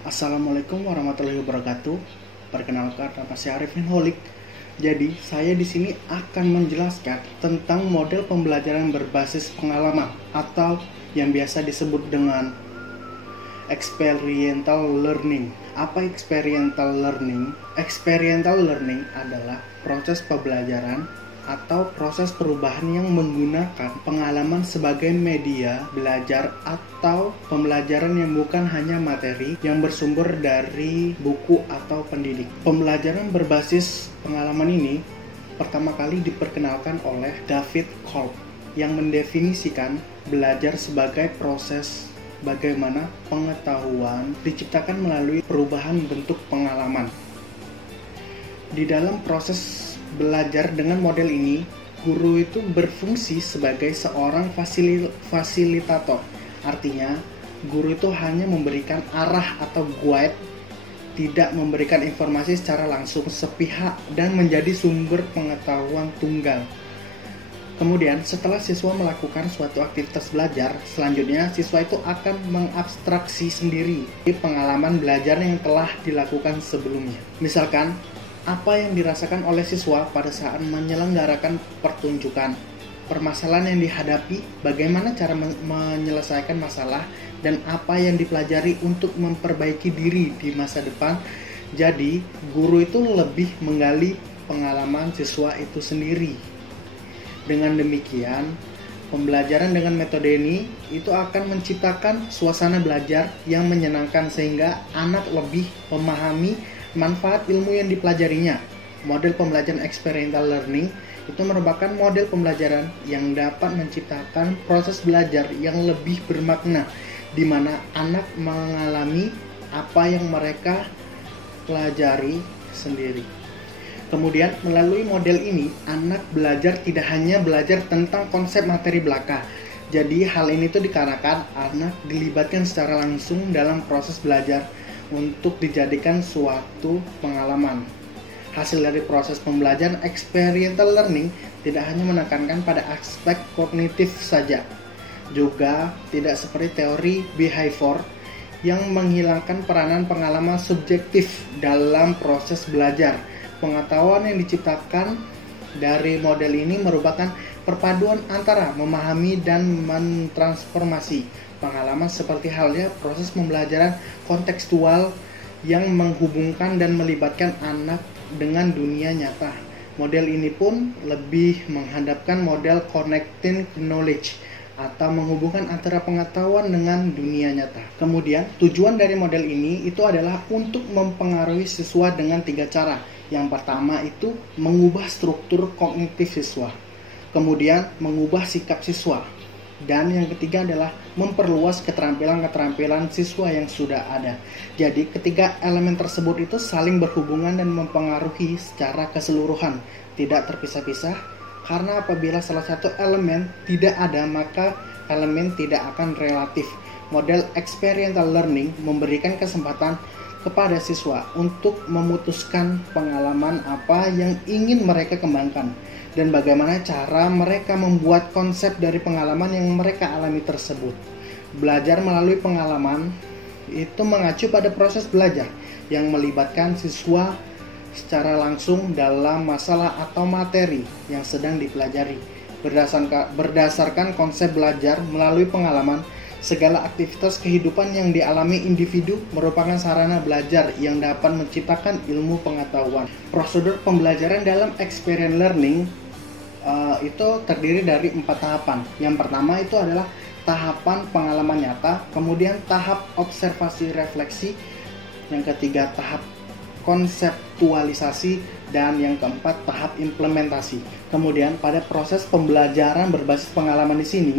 Assalamualaikum warahmatullahi wabarakatuh. Perkenalkan, nama saya Arifin Holik. Jadi, saya di sini akan menjelaskan tentang model pembelajaran berbasis pengalaman atau yang biasa disebut dengan experiential learning. Apa experiential learning? Experiential learning adalah proses pembelajaran atau proses perubahan yang menggunakan pengalaman sebagai media belajar atau pembelajaran yang bukan hanya materi yang bersumber dari buku atau pendidik. Pembelajaran berbasis pengalaman ini pertama kali diperkenalkan oleh David Kolb yang mendefinisikan belajar sebagai proses bagaimana pengetahuan diciptakan melalui perubahan bentuk pengalaman. Di dalam proses belajar dengan model ini, guru itu berfungsi sebagai seorang fasilitator. Artinya, guru itu hanya memberikan arah atau guide, tidak memberikan informasi secara langsung sepihak dan menjadi sumber pengetahuan tunggal. Kemudian, setelah siswa melakukan suatu aktivitas belajar, selanjutnya siswa itu akan mengabstraksi sendiri pengalaman belajar yang telah dilakukan sebelumnya. Misalkan, apa yang dirasakan oleh siswa pada saat menyelenggarakan pertunjukan, permasalahan yang dihadapi, bagaimana cara menyelesaikan masalah, dan apa yang dipelajari untuk memperbaiki diri di masa depan. Jadi, guru itu lebih menggali pengalaman siswa itu sendiri. Dengan demikian, pembelajaran dengan metode ini itu akan menciptakan suasana belajar yang menyenangkan sehingga anak lebih memahami manfaat ilmu yang dipelajarinya. Model pembelajaran experiential learning itu merupakan model pembelajaran yang dapat menciptakan proses belajar yang lebih bermakna, di mana anak mengalami apa yang mereka pelajari sendiri. Kemudian, melalui model ini, anak belajar tidak hanya belajar tentang konsep materi belaka. Jadi, hal ini tuh dikarenakan anak dilibatkan secara langsung dalam proses belajar untuk dijadikan suatu pengalaman. Hasil dari proses pembelajaran experiential learning tidak hanya menekankan pada aspek kognitif saja, juga tidak seperti teori behavior yang menghilangkan peranan pengalaman subjektif dalam proses belajar. Pengetahuan yang diciptakan dari model ini merupakan perpaduan antara memahami dan mentransformasi pengalaman, seperti halnya proses pembelajaran kontekstual yang menghubungkan dan melibatkan anak dengan dunia nyata. Model ini pun lebih menghadapkan model connecting knowledge atau menghubungkan antara pengetahuan dengan dunia nyata. Kemudian, tujuan dari model ini itu adalah untuk mempengaruhi siswa dengan 3 cara. Yang pertama itu mengubah struktur kognitif siswa. Kemudian, mengubah sikap siswa. Dan yang ketiga adalah memperluas keterampilan-keterampilan siswa yang sudah ada. Jadi ketiga elemen tersebut itu saling berhubungan dan mempengaruhi secara keseluruhan, tidak terpisah-pisah. Karena apabila salah satu elemen tidak ada, maka elemen tidak akan relatif. Model experiential learning memberikan kesempatan kepada siswa untuk memutuskan pengalaman apa yang ingin mereka kembangkan dan bagaimana cara mereka membuat konsep dari pengalaman yang mereka alami tersebut. Belajar melalui pengalaman itu mengacu pada proses belajar yang melibatkan siswa secara langsung dalam masalah atau materi yang sedang dipelajari. Berdasarkan konsep belajar melalui pengalaman, segala aktivitas kehidupan yang dialami individu merupakan sarana belajar yang dapat menciptakan ilmu pengetahuan. Prosedur pembelajaran dalam experiential learning itu terdiri dari 4 tahapan. Yang pertama itu adalah tahapan pengalaman nyata, kemudian tahap observasi refleksi, yang ketiga tahap konseptualisasi, dan yang keempat tahap implementasi. Kemudian pada proses pembelajaran berbasis pengalaman di sini,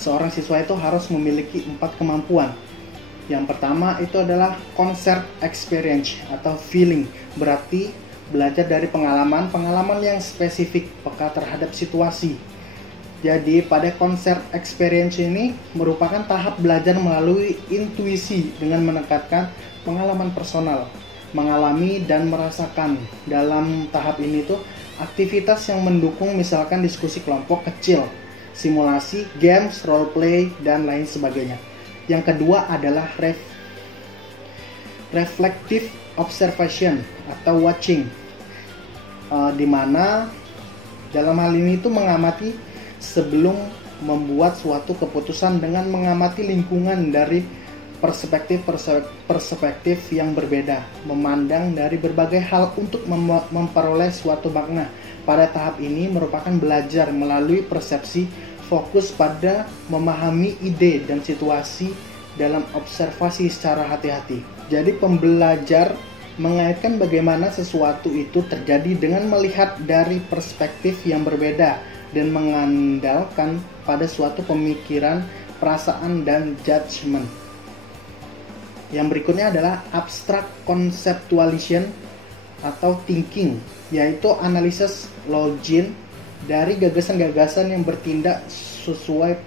seorang siswa itu harus memiliki 4 kemampuan. Yang pertama itu adalah concept experience atau feeling, berarti belajar dari pengalaman yang spesifik, peka terhadap situasi. Jadi pada konsep experience ini merupakan tahap belajar melalui intuisi dengan menekankan pengalaman personal, mengalami dan merasakan. Dalam tahap ini tuh aktivitas yang mendukung misalkan diskusi kelompok kecil, simulasi, games, role play, dan lain sebagainya. Yang kedua adalah reflective observation atau watching, di mana dalam hal ini itu mengamati sebelum membuat suatu keputusan dengan mengamati lingkungan dari perspektif yang berbeda, memandang dari berbagai hal untuk memperoleh suatu makna. Pada tahap ini merupakan belajar melalui persepsi, fokus pada memahami ide dan situasi dalam observasi secara hati-hati. Jadi pembelajar mengaitkan bagaimana sesuatu itu terjadi dengan melihat dari perspektif yang berbeda dan mengandalkan pada suatu pemikiran, perasaan, dan judgement. Yang berikutnya adalah abstract conceptualization atau thinking, yaitu analisis login dari gagasan-gagasan yang bertindak sesuai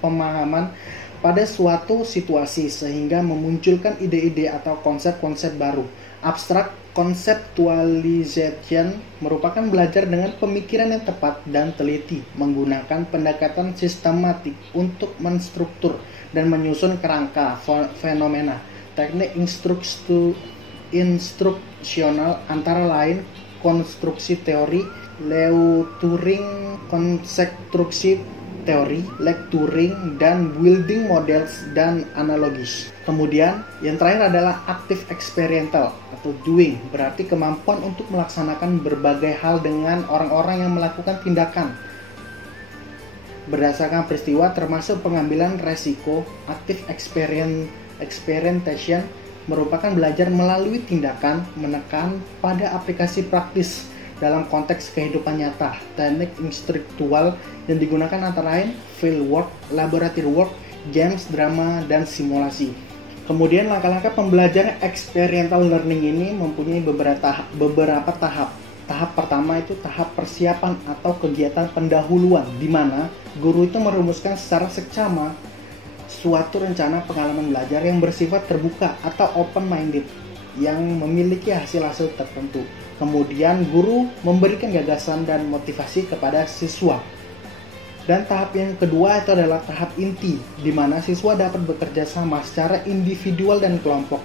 pemahaman pada suatu situasi sehingga memunculkan ide-ide atau konsep-konsep baru. Abstract conceptualization merupakan belajar dengan pemikiran yang tepat dan teliti, menggunakan pendekatan sistematik untuk menstruktur dan menyusun kerangka fenomena. Teknik instruksional antara lain konstruksi teori, Turing konstruksi teori, lecturing, dan building models dan analogis. Kemudian yang terakhir adalah active experiential atau doing, berarti kemampuan untuk melaksanakan berbagai hal dengan orang-orang yang melakukan tindakan berdasarkan peristiwa termasuk pengambilan resiko. Active experimentation merupakan belajar melalui tindakan menekan pada aplikasi praktis dalam konteks kehidupan nyata. Teknik instruktual yang digunakan antara lain fieldwork, laboratory work, games, drama, dan simulasi. Kemudian langkah-langkah pembelajaran experiential learning ini mempunyai beberapa tahap. Tahap pertama itu tahap persiapan atau kegiatan pendahuluan, di mana guru itu merumuskan secara seksama suatu rencana pengalaman belajar yang bersifat terbuka atau open-minded yang memiliki hasil-hasil tertentu. Kemudian guru memberikan gagasan dan motivasi kepada siswa. Dan tahap yang kedua itu adalah tahap inti, di mana siswa dapat bekerja sama secara individual dan kelompok.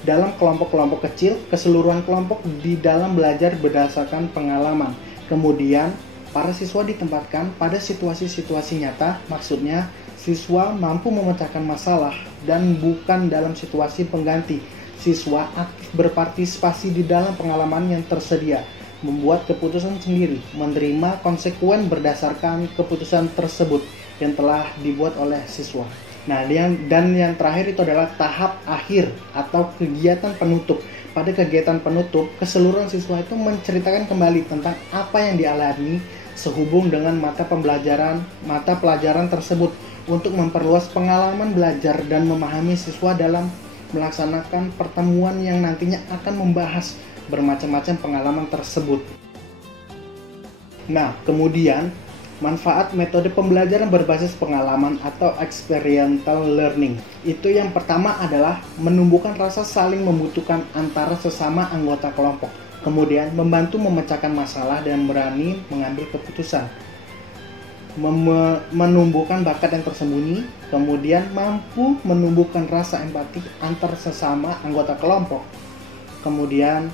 Dalam kelompok-kelompok kecil, keseluruhan kelompok di dalam belajar berdasarkan pengalaman. Kemudian, para siswa ditempatkan pada situasi-situasi nyata, maksudnya siswa mampu memecahkan masalah dan bukan dalam situasi pengganti. Siswa aktif berpartisipasi di dalam pengalaman yang tersedia, membuat keputusan sendiri, menerima konsekuen berdasarkan keputusan tersebut yang telah dibuat oleh siswa. Nah, yang terakhir itu adalah tahap akhir atau kegiatan penutup. Pada kegiatan penutup, keseluruhan siswa itu menceritakan kembali tentang apa yang dialami sehubung dengan mata pelajaran tersebut untuk memperluas pengalaman belajar dan memahami siswa dalam melaksanakan pertemuan yang nantinya akan membahas bermacam-macam pengalaman tersebut. Nah, kemudian manfaat metode pembelajaran berbasis pengalaman atau experiential learning. Itu yang pertama adalah menumbuhkan rasa saling membutuhkan antara sesama anggota kelompok. Kemudian membantu memecahkan masalah dan berani mengambil keputusan. Menumbuhkan bakat yang tersembunyi. Kemudian mampu menumbuhkan rasa empati antar sesama anggota kelompok. Kemudian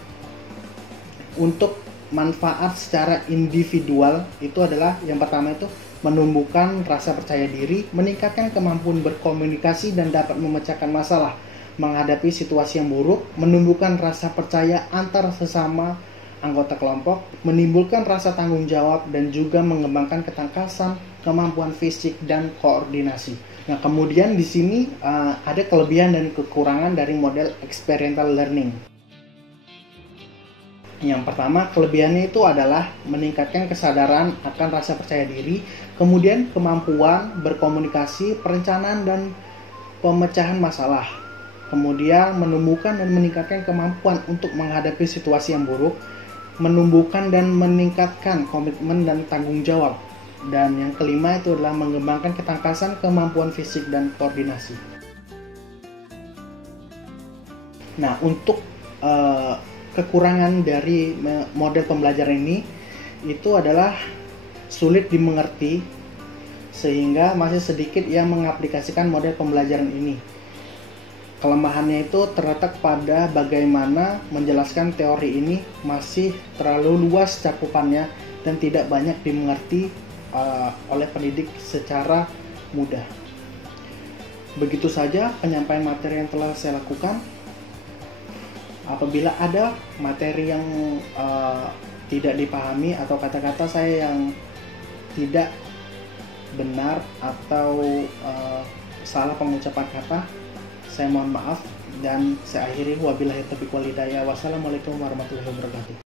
untuk manfaat secara individual itu adalah yang pertama itu menumbuhkan rasa percaya diri, meningkatkan kemampuan berkomunikasi dan dapat memecahkan masalah, menghadapi situasi yang buruk, menumbuhkan rasa percaya antar sesama anggota kelompok, menimbulkan rasa tanggung jawab dan juga mengembangkan ketangkasan, kemampuan fisik dan koordinasi. Nah, kemudian di sini ada kelebihan dan kekurangan dari model experiential learning. Yang pertama, kelebihannya itu adalah meningkatkan kesadaran akan rasa percaya diri, kemudian kemampuan berkomunikasi, perencanaan, dan pemecahan masalah. Kemudian menumbuhkan dan meningkatkan kemampuan untuk menghadapi situasi yang buruk, menumbuhkan dan meningkatkan komitmen dan tanggung jawab. Dan yang kelima itu adalah mengembangkan ketangkasan, kemampuan fisik, dan koordinasi. Nah, untuk kekurangan dari model pembelajaran ini itu adalah sulit dimengerti sehingga masih sedikit yang mengaplikasikan model pembelajaran ini. Kelemahannya itu terletak pada bagaimana menjelaskan teori ini masih terlalu luas cakupannya dan tidak banyak dimengerti oleh pendidik secara mudah. Begitu saja penyampaian materi yang telah saya lakukan. Apabila ada materi yang tidak dipahami atau kata-kata saya yang tidak benar atau salah pengucapan kata, saya mohon maaf dan saya akhiri. Wabillahi taufiq wal hidayah. Wassalamualaikum warahmatullahi wabarakatuh.